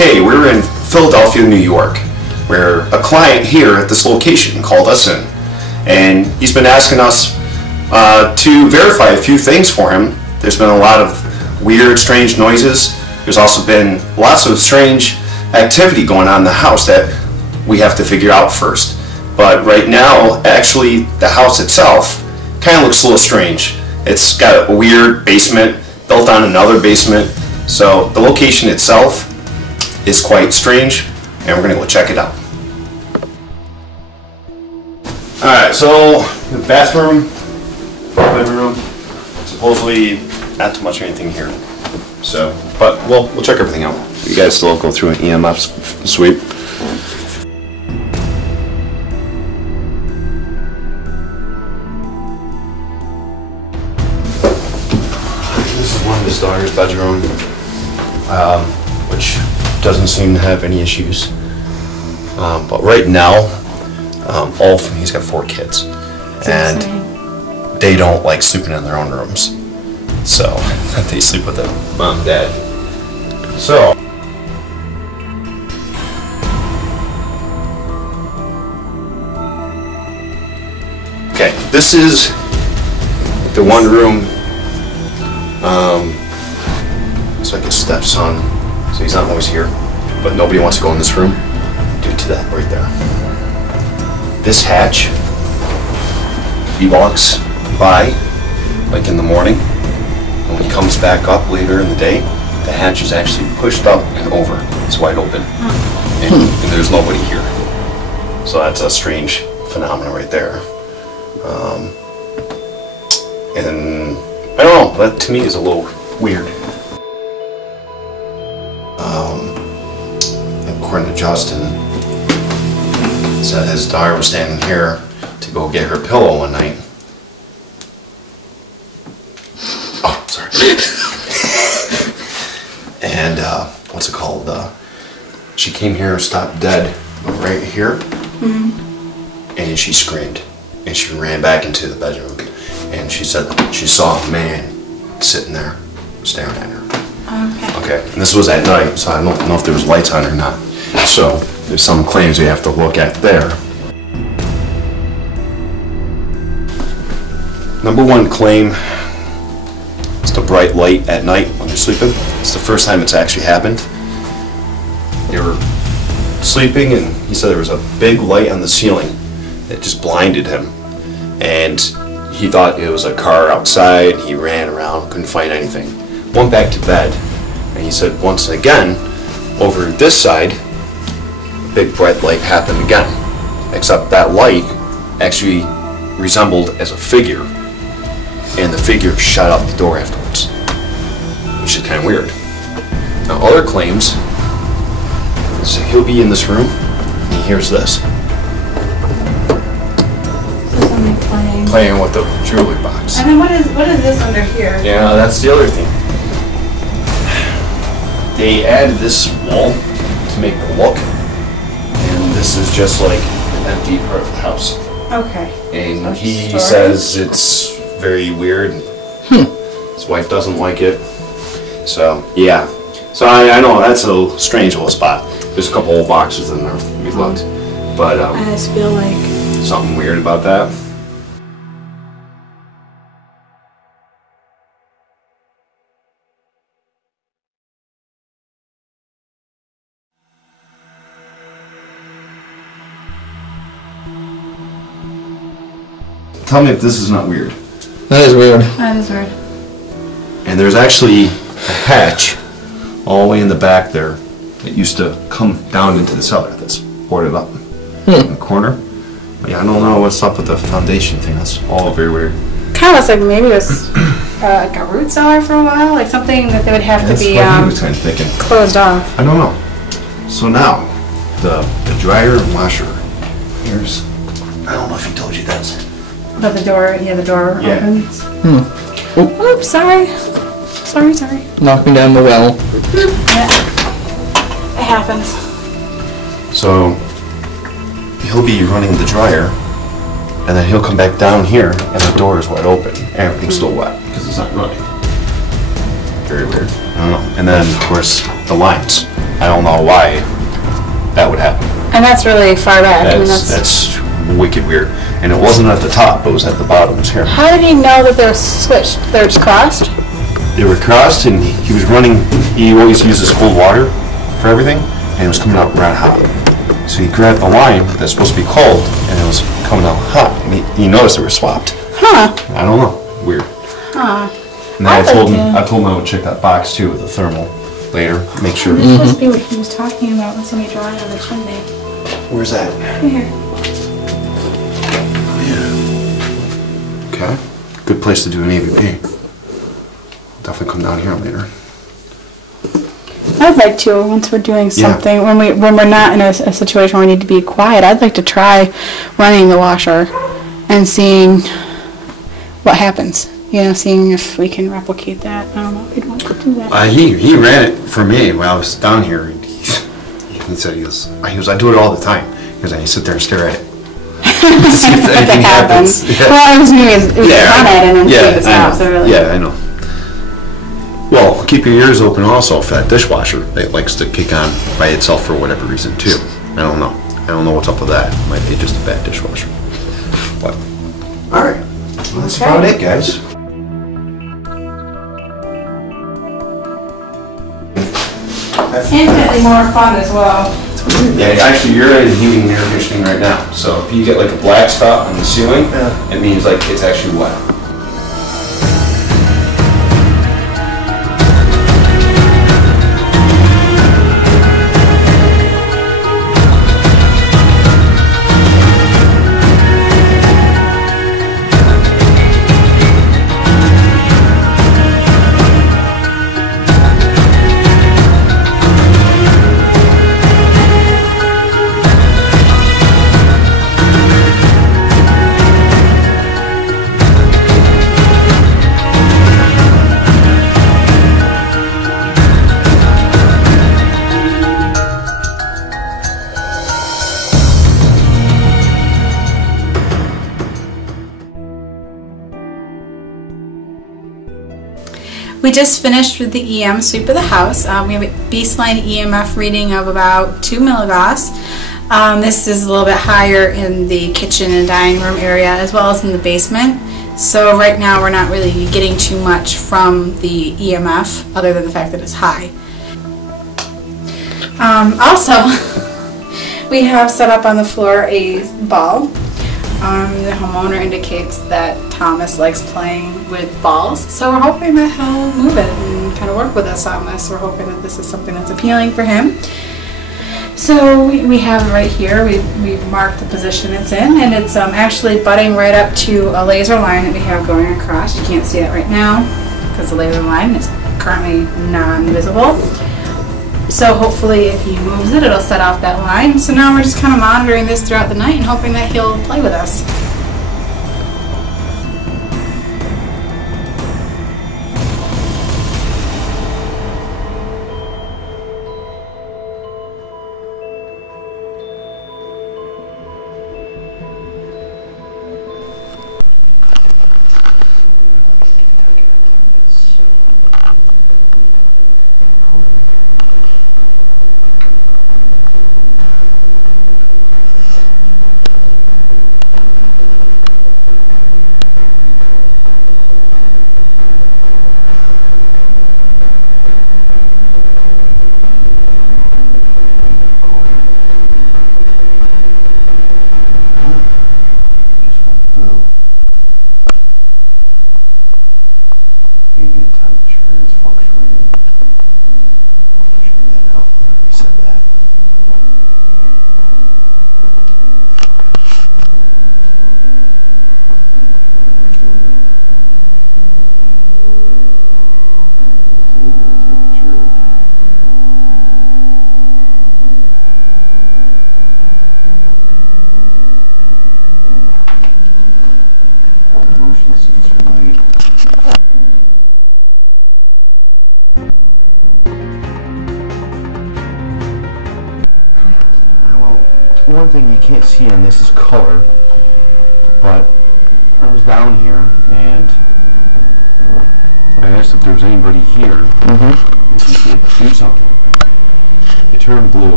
Okay, we're in Philadelphia, New York, where a client here at this location called us in, and he's been asking us to verify a few things for him. There's been a lot of weird, strange noises. There's also been lots of strange activity going on in the house that we have to figure out first. But right now, actually, the house itself kind of looks a little strange. It's got a weird basement built on another basement, so the location itself is quite strange, and we're gonna go check it out. Alright, so the bathroom, living room, supposedly not too much of anything here. So, but we'll check everything out. You guys still go through an EMF sweep. This is one of his daughter's bedroom, which doesn't seem to have any issues. But right now, he's got 4 kids, and they don't like sleeping in their own rooms. So they sleep with their mom and dad. So okay, this is the one room. It's like his stepson, so he's not always here, but nobody wants to go in this room due to that right there. This hatch, he walks by like in the morning. When he comes back up later in the day, the hatch is actually pushed up and over. It's wide open, and there's nobody here. So that's a strange phenomenon right there. And I don't know, that to me is a little weird. According to Justin, said his daughter was standing here to go get her pillow one night. Oh, sorry. And what's it called? She came here, stopped dead right here, and she screamed, and she ran back into the bedroom, and she said she saw a man sitting there staring at her. Okay, and this was at night, so I don't know if there was lights on or not. So there's some claims we have to look at there. Number one claim is the bright light at night when you're sleeping. It's the first time it's actually happened. They were sleeping, and he said there was a big light on the ceiling that just blinded him, and he thought it was a car outside. He ran around, couldn't find anything. Went back to bed, and he said once again, over this side, big bright light happened again, except that light actually resembled as a figure, and the figure shot out the door afterwards, which is kind of weird. Now other claims say he'll be in this room, and he hears this. Playing with the jewelry box. And then what is this under here? Yeah, that's the other thing. They added this wall to make it look, and this is just like an empty part of the house. Okay. And he says it's very weird. His wife doesn't like it. So yeah. So I know that's a strange little spot. There's a couple old boxes in there. We've looked, but I just feel like something weird about that. Tell me if this is not weird. That is weird. That is weird. And there's actually a hatch all the way in the back there that used to come down into the cellar that's boarded up in the corner. But yeah, I don't know what's up with the foundation thing. That's all very weird. Kind of looks like maybe there's like a root cellar for a while, like something that they would have That's to be what he was kind of thinking. closed off. I don't know. So now, the dryer and washer. Here's, I don't know if he told you this. But the door, yeah, the door Yeah. opens. Oh, Oops, sorry. Sorry. knocking down the well. Yeah. It happens. So, he'll be running the dryer, and then he'll come back down here, and the door is wide open. Everything's still wet, because it's not running. Very weird. I don't know. And then, of course, the lines. I don't know why that would happen. And that's really far back. I mean, That's wicked weird. And it wasn't at the top, it was at the bottom. It's here. How did he know that they were switched? They were just crossed? They were crossed, and he was running. He always uses cold water for everything, and it was coming out red hot. So he grabbed the line that's supposed to be cold, and it was coming out hot. And he noticed they were swapped. Huh. I don't know. Weird. Huh. And then I told him I would check that box too with the thermal later. Make sure. That must be what he was talking about when somebody drawing on the chimney. Where's that? Here. Okay. Good place to do an AVP. Definitely come down here later. I'd like to, once we're doing Yeah. something, when we're not in a situation where we need to be quiet, I'd like to try running the washer and seeing what happens. You know, seeing if we can replicate that. I don't know if we want to do that. He ran it for me when I was down here. And he said he goes, I do it all the time. He goes, I sit there and stare at it. See if anything happens. Yeah. Well, I was meaning run it and then see it I stops. know. Or like, Yeah, I know. Well, keep your ears open also for that dishwasher that likes to kick on by itself for whatever reason too. I don't know. I don't know what's up with that. Might be just a bad dishwasher. But all right, well, that's about it, guys. Infinitely more fun as well. Yeah, actually, you're in heating and air conditioning right now. So if you get like a black spot on the ceiling, it means like it's actually wet. We just finished with the EM sweep of the house. We have a baseline EMF reading of about 2 milligauss. This is a little bit higher in the kitchen and dining room area as well as in the basement. So right now we're not really getting too much from the EMF other than the fact that it's high. Also, we have set up on the floor a ball. The homeowner indicates that Thomas likes playing with balls, so we're hoping that he'll move it and kind of work with us on this. We're hoping that this is something that's appealing for him. So we have it right here. We've marked the position it's in, and it's actually butting right up to a laser line that we have going across. You can't see it right now because the laser line is currently non-visible. So hopefully if he moves it, it'll set off that line. So now we're just kind of monitoring this throughout the night and hoping that he'll play with us.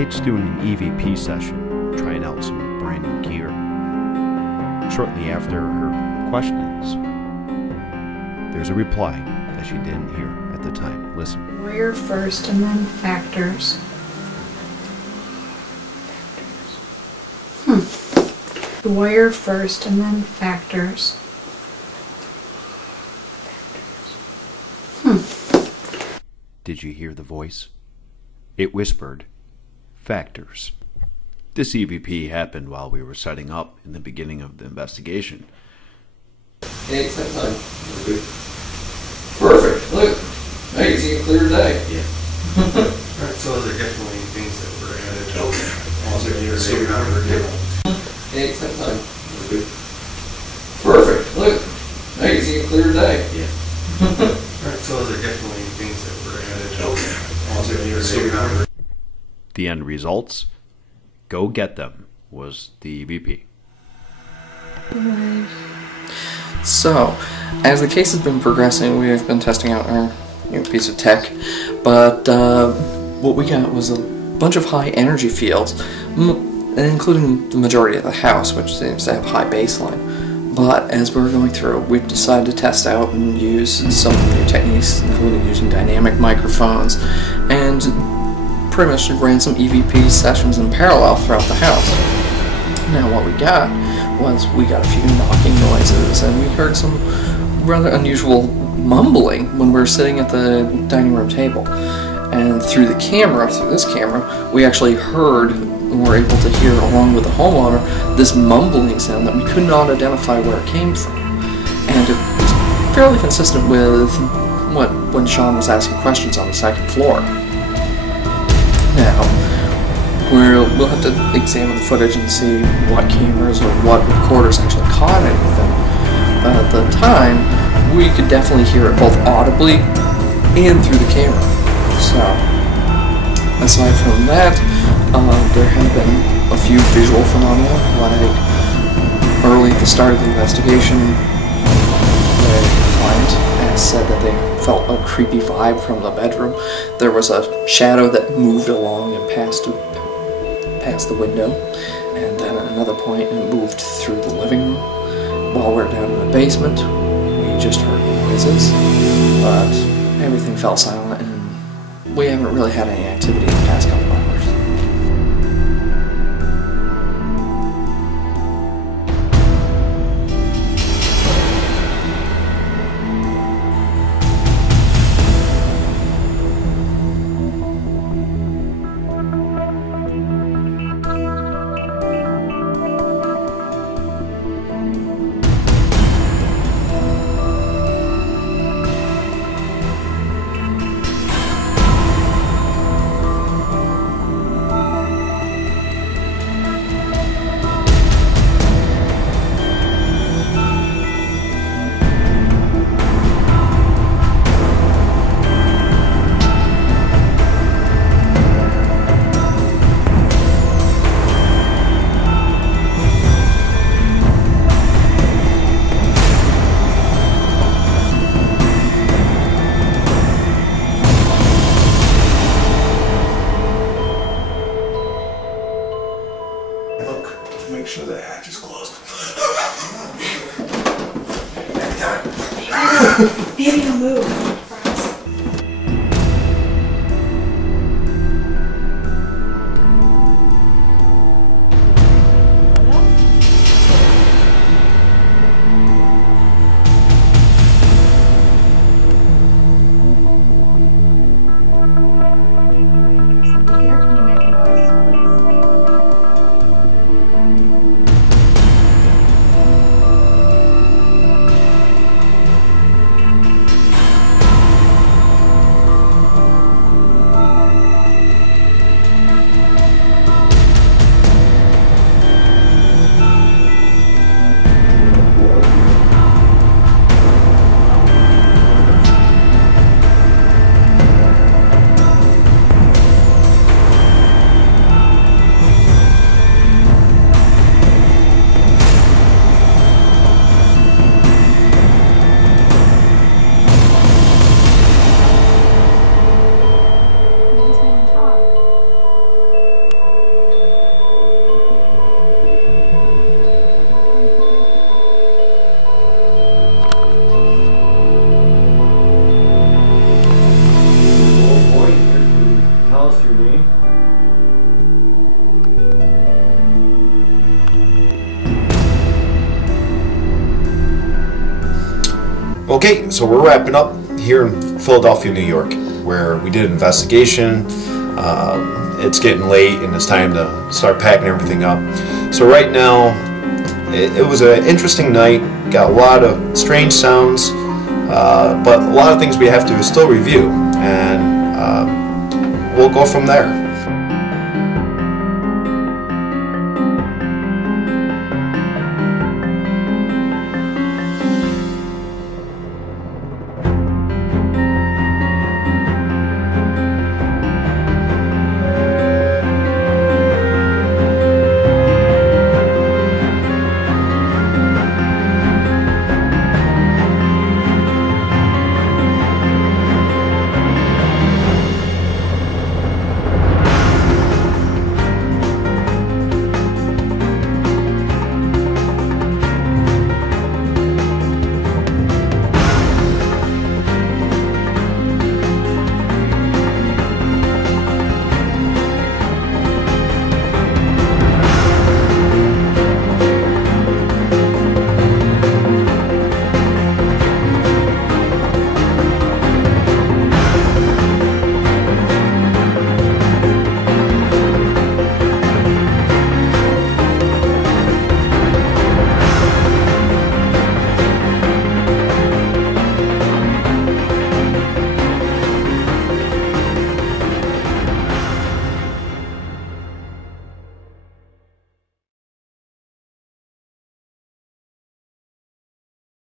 Kate's doing an EVP session, trying out some brand new gear. Shortly after her questions, there's a reply that she didn't hear at the time. Listen. Warrior first and then actors. Warrior first and then actors. Did you hear the voice? It whispered, factors. This EVP happened while we were setting up in the beginning of the investigation. Okay, same time. Okay. Perfect. Look, now you see a clear day. Yeah. Right, so those are definitely things that were added. Okay. Also, you're not Okay, same time. Okay. Perfect. Look, now you see a clear day. Yeah. Right, so those are definitely things that were added. Okay. Also, you're not. The end results, go get them, was the EVP. So, as the case has been progressing, we have been testing out our piece of tech, but what we got was a bunch of high energy fields, including the majority of the house, which seems to have a high baseline. But as we were going through, we decided to test out and use some new techniques, including using dynamic microphones, and pretty much ran some EVP sessions in parallel throughout the house. Now what we got was we got a few knocking noises, and we heard some rather unusual mumbling when we were sitting at the dining room table. And through this camera, we actually heard and were able to hear, along with the homeowner, this mumbling sound that we could not identify where it came from. And it was fairly consistent with when Sean was asking questions on the second floor. Now, we'll have to examine the footage and see what cameras or what recorders actually caught anything. But at the time, we could definitely hear it both audibly and through the camera. So, aside from that, there have been a few visual phenomena, like early at the start of the investigation, the client has said that they felt a creepy vibe from the bedroom. There was a shadow that moved along and passed the window, and then at another point it moved through the living room. While we're down in the basement, we just heard noises, but everything fell silent, and we haven't really had any activity in the past couple of hours. Make sure the hatch is closed. Maybe he'll move. Okay, so we're wrapping up here in Philadelphia, New York, where we did an investigation. It's getting late and it's time to start packing everything up. So right now, it was an interesting night. Got a lot of strange sounds, but a lot of things we have to still review, and we'll go from there.